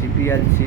CPLC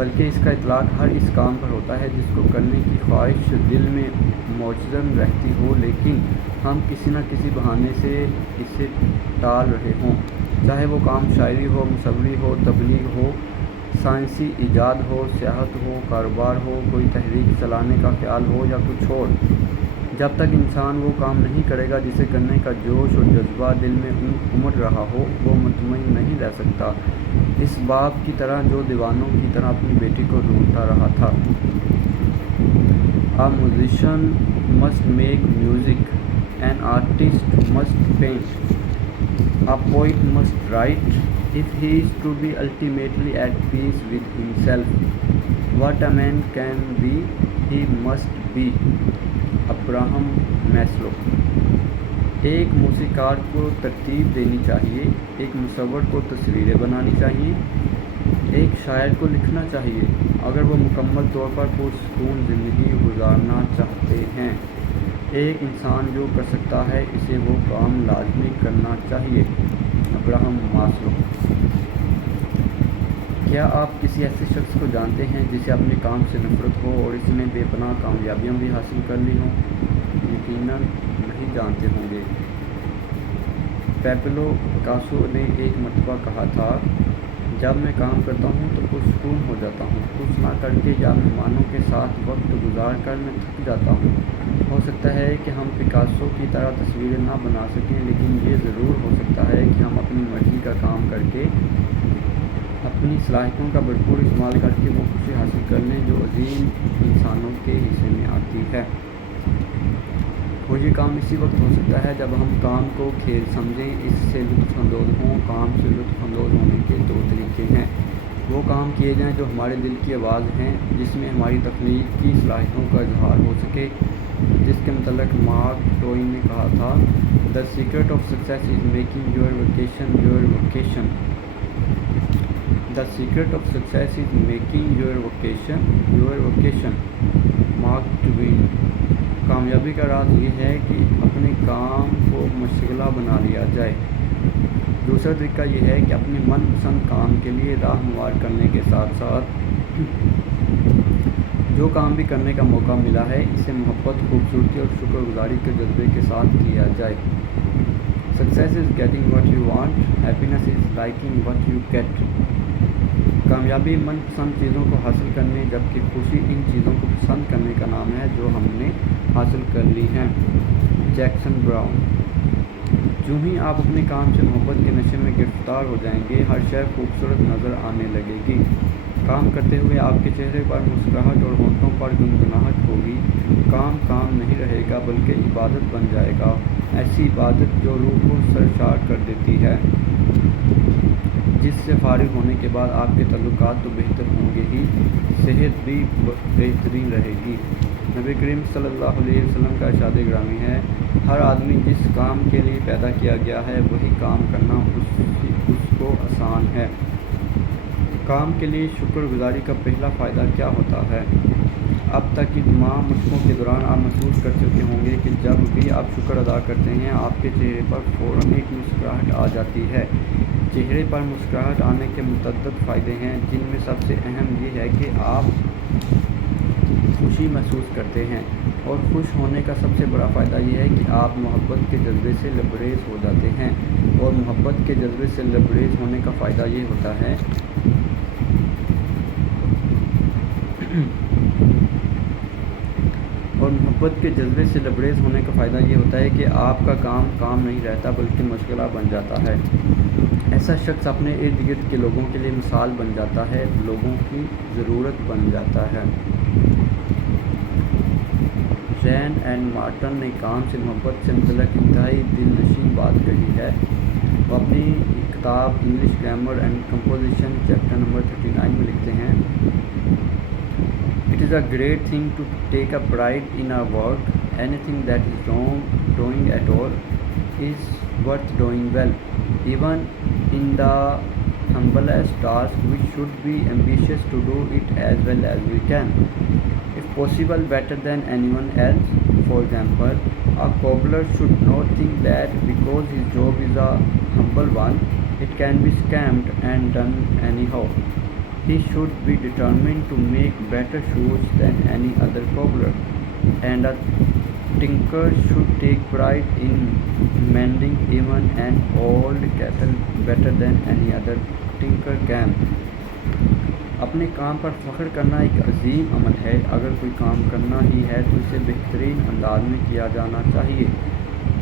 بلکہ اس کا اطلاق ہر اس کام پر ہوتا ہے جس کو کرنے کی خواہش دل میں موجزن رہتی ہو، لیکن ہم کسی نہ کسی بہانے سے اسے ٹال رہے ہوں، چاہے وہ کام شاعری ہو، مصوری ہو، تبلیغ ہو، سائنسی ایجاد ہو، سیاحت ہو، کاروبار ہو، کوئی تحریک چلانے کا خیال ہو یا کچھ اور۔ جب تک انسان وہ کام نہیں کرے گا جسے کرنے کا جوش اور جذبہ دل میں امڑ رہا ہو، وہ مطمئن نہیں رہ سکتا، اس باپ کی طرح جو دیوانوں کی طرح اپنی بیٹی کو ڈھونڈتا رہا تھا۔ A musician must make music, an artist must paint, a poet must write, if he is to be ultimately at peace with himself. What a man can be, he must be. Abraham Maslow. ایک موسیقار کو ترتیب دینی چاہیے، ایک مصور کو تصویریں بنانی چاہیے، ایک شاعر کو لکھنا چاہیے، اگر وہ مکمل طور پر پرسکون زندگی گزارنا چاہتے ہیں۔ ایک انسان جو کر سکتا ہے اسے وہ کام لازمی کرنا چاہیے۔ Abraham Maslow. کیا آپ کسی ایسے شخص کو جانتے ہیں جسے اپنے کام سے نفرت ہو اور اس نے بے پناہ کامیابیاں بھی حاصل کر لی ہوں؟ یقیناً نہیں جانتے ہوں گے۔ پیبلو پکاسو نے ایک مرتبہ کہا تھا، جب میں کام کرتا ہوں تو پرسکون ہو جاتا ہوں، کچھ نہ کر کے یا مہمانوں کے ساتھ وقت گزار کر میں تھک جاتا ہوں۔ ہو سکتا ہے کہ ہم پکاسو کی طرح تصویریں نہ بنا سکیں، لیکن یہ ضرور ہو سکتا ہے کہ ہم اپنی مرضی کا کام کر کے، اپنی صلاحیتوں کا بھرپور استعمال کر کے وہ خوشی حاصل کر لیں جو عظیم انسانوں کے حصے میں آتی ہے۔ وہ یہ کام اسی وقت ہو سکتا ہے جب ہم کام کو کھیل سمجھیں، اس سے لطف اندوز ہوں۔ کام سے لطف اندوز ہونے کے دو طریقے ہیں۔ وہ کام کیے جائیں جو ہمارے دل کی آواز ہیں، جس میں ہماری تخلیقی صلاحیتوں کا اظہار ہو سکے، جس کے متعلق مارک ٹوین نے کہا تھا، "The secret of success is making your vocation your vocation." The secret of success is making your vocation your vocation. Mark Twain. کامیابی کا راز یہ ہے کہ اپنے کام کو مشغلہ بنا لیا جائے۔ دوسرا طریقہ یہ ہے کہ اپنے من پسند کام کے لیے راہ ہموار کرنے کے ساتھ ساتھ جو کام بھی کرنے کا موقع ملا ہے اسے محبت، خوبصورتی اور شکر گزاری کے جذبے کے ساتھ کیا جائے۔ Success is getting what you want. Happiness is liking what you get. کامیابی من پسند چیزوں کو حاصل کرنے، جبکہ خوشی ان چیزوں کو پسند کرنے کا نام ہے جو ہم نے حاصل کر لی ہیں۔ Jackson brown. جو ہی آپ اپنے کام سے محبت کے نشے میں گرفتار ہو جائیں گے، ہر شے خوبصورت نظر آنے لگے گی۔ کام کرتے ہوئے آپ کے چہرے پر مسکراہٹ اور ہونٹوں پر گنگناہٹ ہوگی۔ کام نہیں رہے گا بلکہ عبادت بن جائے گا، ایسی عبادت جو روح کو سرشار کر دیتی ہے، جس سے فارغ ہونے کے بعد آپ کے تعلقات تو بہتر ہوں گے ہی، صحت بھی بہترین رہے گی۔ نبی کریم صلی اللہ علیہ وسلم کا ارشاد گرامی ہے، ہر آدمی جس کام کے لیے پیدا کیا گیا ہے وہی کام کرنا اس کو آسان ہے۔ کام کے لیے شکر گزاری کا پہلا فائدہ کیا ہوتا ہے؟ اب تک کی تمام مشقوں کے دوران آپ محسوس کر چکے ہوں گے کہ جب بھی آپ شکر ادا کرتے ہیں آپ کے چہرے پر فوراً ایک مسکراہٹ آ جاتی ہے۔ چہرے پر مسکراہٹ آنے کے متعدد فائدے ہیں، جن میں سب سے اہم یہ ہے کہ آپ خوشی محسوس کرتے ہیں، اور خوش ہونے کا سب سے بڑا فائدہ یہ ہے کہ آپ محبت کے جذبے سے لبریز ہو جاتے ہیں، اور محبت کے جذبے سے لبریز ہونے کا فائدہ یہ ہوتا ہے کہ آپ کا کام نہیں رہتا بلکہ مشغلہ بن جاتا ہے۔ ایسا شخص اپنے ارد گرد کے لوگوں کے لیے مثال بن جاتا ہے، لوگوں کی ضرورت بن جاتا ہے۔ رین اینڈ مارٹن نے کام سے محبت سے متعلق انتہائی دل نشین بات کہی ہے۔ وہ اپنی کتاب English grammar and composition chapter number 39 میں لکھتے ہیں، "It is a great thing to take a pride in our work. Anything that is wrong doing at all is worth doing well. Even in the humblest task we should be ambitious to do it as well as we can. If possible better than anyone else. For example, a cobbler should not think that because his job is a humble one, it can be scamped and done anyhow." He should be determined to make better shoes than any other cobbler, and a tinker should take pride in mending even an old kettle better than any other tinker can. اپنے کام پر فخر کرنا ایک عظیم عمل ہے. اگر کوئی کام کرنا ہی ہے تو اسے بہترین انداز میں کیا جانا چاہیے.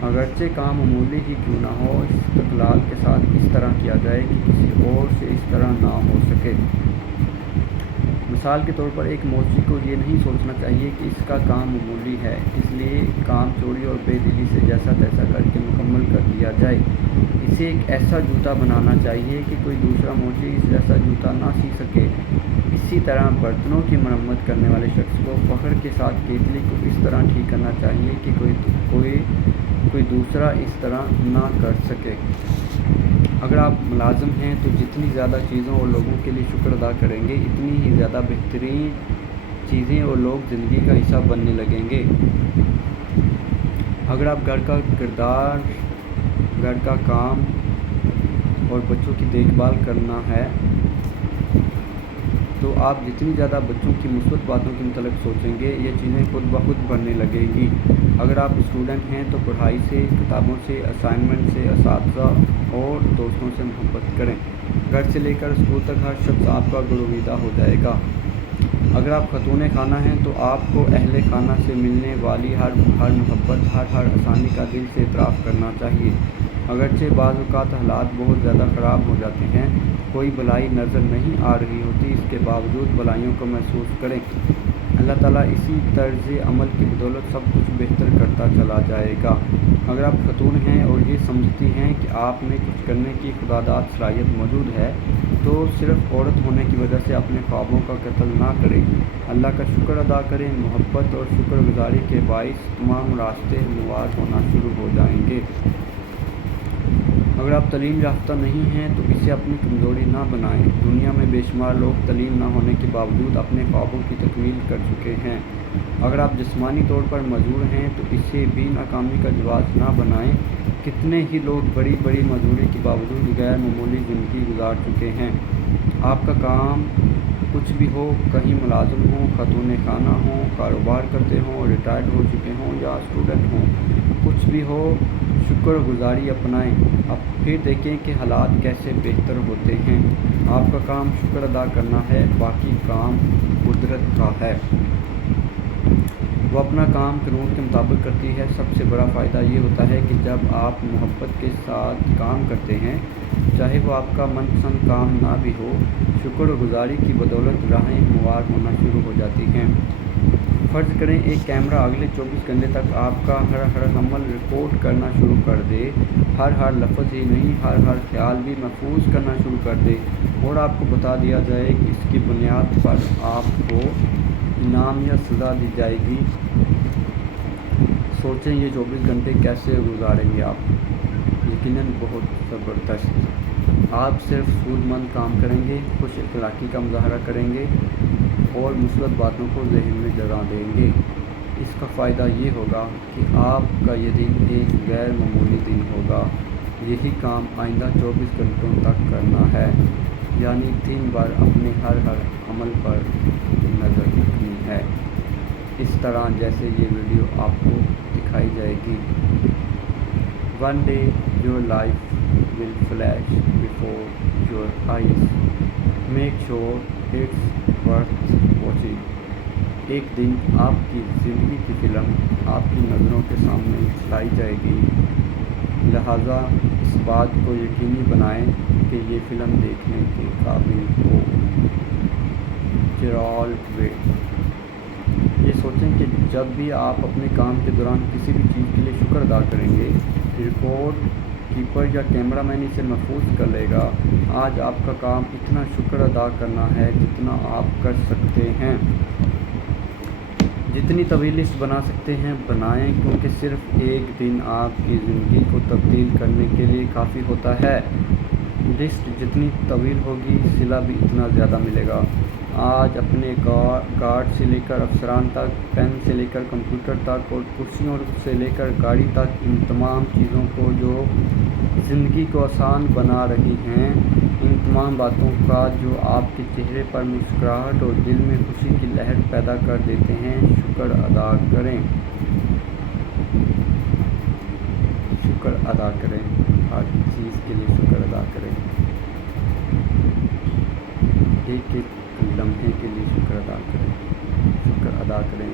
اگرچہ کام معمولی ہی کیوں نہ ہو, استقلال کے ساتھ اس طرح کیا جائے کہ کسی اور سے اس طرح نہ ہو سکے. مثال کے طور پر ایک موچی کو یہ نہیں سوچنا چاہیے کہ اس کا کام معمولی ہے, اس لیے کام چوری اور بے دلی سے جیسا تیسا کر کے مکمل کر دیا جائے. اسے ایک ایسا جوتا بنانا چاہیے کہ کوئی دوسرا موچی اس جیسا جوتا نہ سی سکے. اسی طرح برتنوں کی مرمت کرنے والے شخص کو فخر کے ساتھ کیتلی کو اس طرح ٹھیک کرنا چاہیے کہ کوئی دوسرا اس طرح نہ کر سکے. اگر آپ ملازم ہیں تو جتنی زیادہ چیزوں اور لوگوں کے لیے شکر ادا کریں گے, اتنی ہی زیادہ بہترین چیزیں اور لوگ زندگی کا حصہ بننے لگیں گے. اگر آپ گھر کا کردار, گھر کا کام اور بچوں کی دیکھ بھال کرنا ہے تو آپ جتنی زیادہ بچوں کی مثبت باتوں کے متعلق سوچیں گے, یہ چیزیں خود بخود بڑھنے لگیں گی. اگر آپ اسٹوڈنٹ ہیں تو پڑھائی سے, کتابوں سے, اسائنمنٹ سے, اساتذہ اور دوستوں سے محبت کریں. گھر سے لے کر اسکول تک ہر شخص آپ کا گرویدہ ہو جائے گا. اگر آپ خاتون خانہ ہیں تو آپ کو اہل خانہ سے ملنے والی ہر محبت, ہر آسانی کا دل سے اعتراف کرنا چاہیے. اگرچہ بعض اوقات حالات بہت زیادہ خراب ہو جاتے ہیں, کوئی بھلائی نظر نہیں آ رہی ہوتی, اس کے باوجود بھلائیوں کو محسوس کریں. اللہ تعالیٰ اسی طرز عمل کی بدولت سب کچھ بہتر کرتا چلا جائے گا. اگر آپ خاتون ہیں اور یہ سمجھتی ہیں کہ آپ میں کچھ کرنے کی خداداد صلاحیت موجود ہے تو صرف عورت ہونے کی وجہ سے اپنے خوابوں کا قتل نہ کریں. اللہ کا شکر ادا کریں. محبت اور شکر گزاری کے باعث تمام راستے ہموار ہونا شروع ہو جائیں گے. اگر آپ تعلیم یافتہ نہیں ہیں تو اسے اپنی کمزوری نہ بنائیں. دنیا میں بے شمار لوگ تعلیم نہ ہونے کے باوجود اپنے خوابوں کی تکمیل کر چکے ہیں. اگر آپ جسمانی طور پر معذور ہیں تو اسے بھی ناکامی کا جواز نہ بنائیں. کتنے ہی لوگ بڑی معذوری کے باوجود غیر معمولی زندگی گزار چکے ہیں. آپ کا کام کچھ بھی ہو, کہیں ملازم ہوں, خاتون خانہ ہوں, کاروبار کرتے ہوں, ریٹائرڈ ہو چکے ہوں یا اسٹوڈنٹ ہوں, کچھ بھی ہو, شکر گزاری اپنائیں. اب پھر دیکھیں کہ حالات کیسے بہتر ہوتے ہیں. آپ کا کام شکر ادا کرنا ہے, باقی کام قدرت کا ہے. وہ اپنا کام قانون کے مطابق کرتی ہے. سب سے بڑا فائدہ یہ ہوتا ہے کہ جب آپ محبت کے ساتھ کام کرتے ہیں, چاہے وہ آپ کا من پسند کام نہ بھی ہو, شکر گزاری کی بدولت راہیں ہموار ہونا شروع ہو جاتی ہیں. فرض کریں ایک کیمرہ اگلے 24 گھنٹے تک آپ کا ہر عمل ریکارڈ کرنا شروع کر دے, ہر لفظ ہی نہیں, ہر خیال بھی محفوظ کرنا شروع کر دے, اور آپ کو بتا دیا جائے کہ اس کی بنیاد پر آپ کو انعام یا سزا دی جائے گی. سوچیں یہ 24 گھنٹے کیسے گزاریں گے آپ. یقیناً بہت زبردست. آپ صرف سود مند کام کریں گے, خوش اخلاقی کا مظاہرہ کریں گے اور مثبت باتوں کو ذہن میں جگہ دیں گے. اس کا فائدہ یہ ہوگا کہ آپ کا یہ دن ایک غیر معمولی دن ہوگا. یہی کام آئندہ 24 گھنٹوں تک کرنا ہے, یعنی دن بھر اپنے ہر عمل پر نظر رکھنی ہے, اس طرح جیسے یہ ویڈیو آپ کو دکھائی جائے گی. One day your life will flash before your eyes. Make sure it's worth watching. ایک دن آپ کی زندگی کی فلم آپ کی نظروں کے سامنے چلائی جائے گی, لہذا اس بات کو یقینی بنائیں کہ یہ فلم دیکھنے کے قابل ہو. Gerald wait. یہ سوچیں کہ جب بھی آپ اپنے کام کے دوران کسی بھی چیز کے لیے شکر ادا کریں گے, ریکارڈ کیپر یا کیمرہ مین اسے محفوظ کر لے گا. آج آپ کا کام اتنا شکر ادا کرنا ہے جتنا آپ کر سکتے ہیں. جتنی طویل لسٹ بنا سکتے ہیں بنائیں, کیونکہ صرف ایک دن آپ کی زندگی کو تبدیل کرنے کے لیے کافی ہوتا ہے. لسٹ جتنی طویل ہوگی صلہ بھی اتنا زیادہ ملے گا۔ آج اپنے کارڈ سے لے کر افسران تک، پین سے لے کر کمپیوٹر تک اور کرسیوں سے لے کر گاڑی تک، ان تمام چیزوں کو جو زندگی کو آسان بنا رہی ہیں، ان تمام باتوں کا جو آپ کے چہرے پر مسکراہٹ اور دل میں خوشی کی لہر پیدا کر دیتے ہیں، شکر ادا کریں۔ شکر ادا کریں، ہر چیز کے لیے شکر ادا کریں، ایک ایک لمحے کے لیے شکر ادا کریں، شکر ادا کریں۔